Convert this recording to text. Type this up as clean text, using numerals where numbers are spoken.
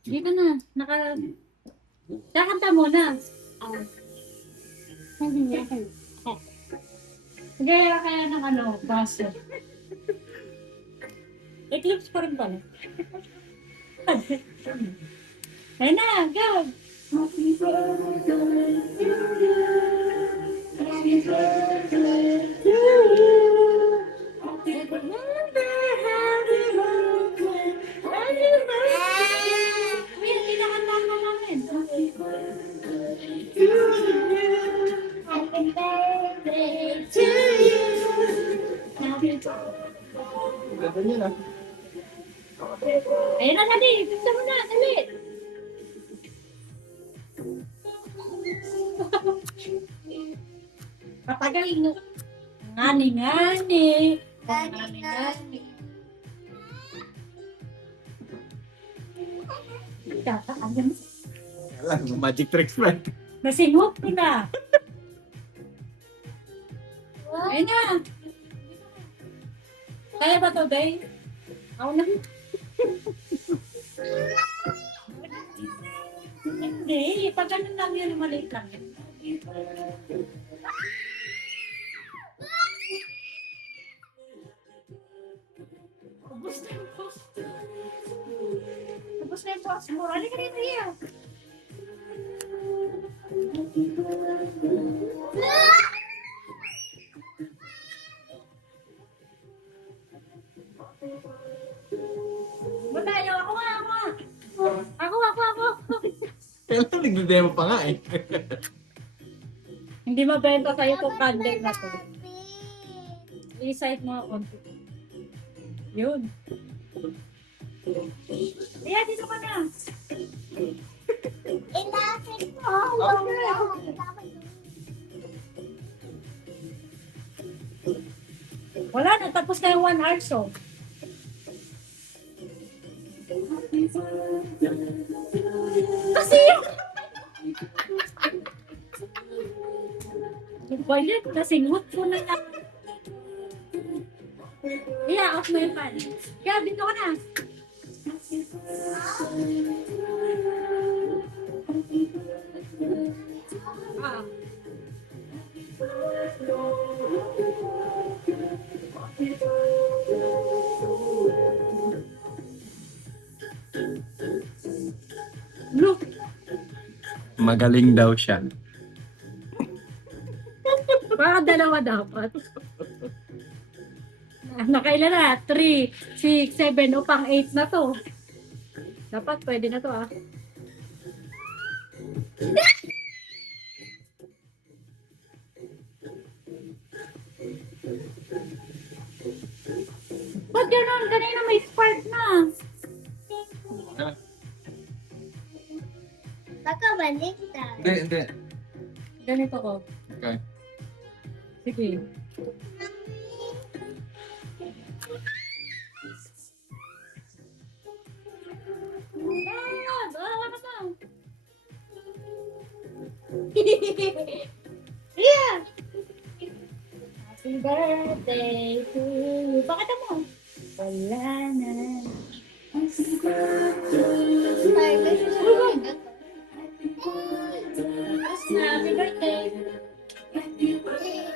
Dito na. Kakanta muna. Sige, kaya ng baso. Eclipse pa rin pala. Ayun na, go! Happy birthday to you. Happy birthday to you. Happy birthday, happy birthday, happy birthday. Uy, kinakanta mo namin. Happy birthday to you. Happy birthday to you. Happy birthday. Ganda niya na. Ayun na, dali. Gusto mo na, dali. Patagal mo. Ngani-ngani. Ngani-ngani. Kakaagan. Alam, magic tricks pa. Nasingot ko na. Ayun na. Kaya ba to, Bay? Ako na. Hindi. Pag ganun lang yun, maliit lang yun. Ubus na yung post. Ubus na yung post mo. Halika rin riya. Ba't tayo? Ako nga, ako nga. Ako. Kailan nagde-demo pa nga eh. Hindi mabenta tayo itong candle na to. I-side mo ako. Yun. Kaya dito ka na. Ilapit ko. Wala na, tapos na yung 1 hour song. Kasi yung... Violet, nasingot ko na lang. Yeah, off mo yung fan. Kaya, dito ka na. Ah. Look. Magaling daw siya. Baka dalawa dapat. Nakailan na? 3, 6, 7, o pang 8 na to. Dapat pwede na to ah. Ba't gano'n? Kanina may spark na. Baka balik na. Hindi. Ganito ko. Okay. Sige. Bawa ka na. Yeah! Happy birthday to you. Bakit mo? Wala na. Happy birthday. Happy birthday.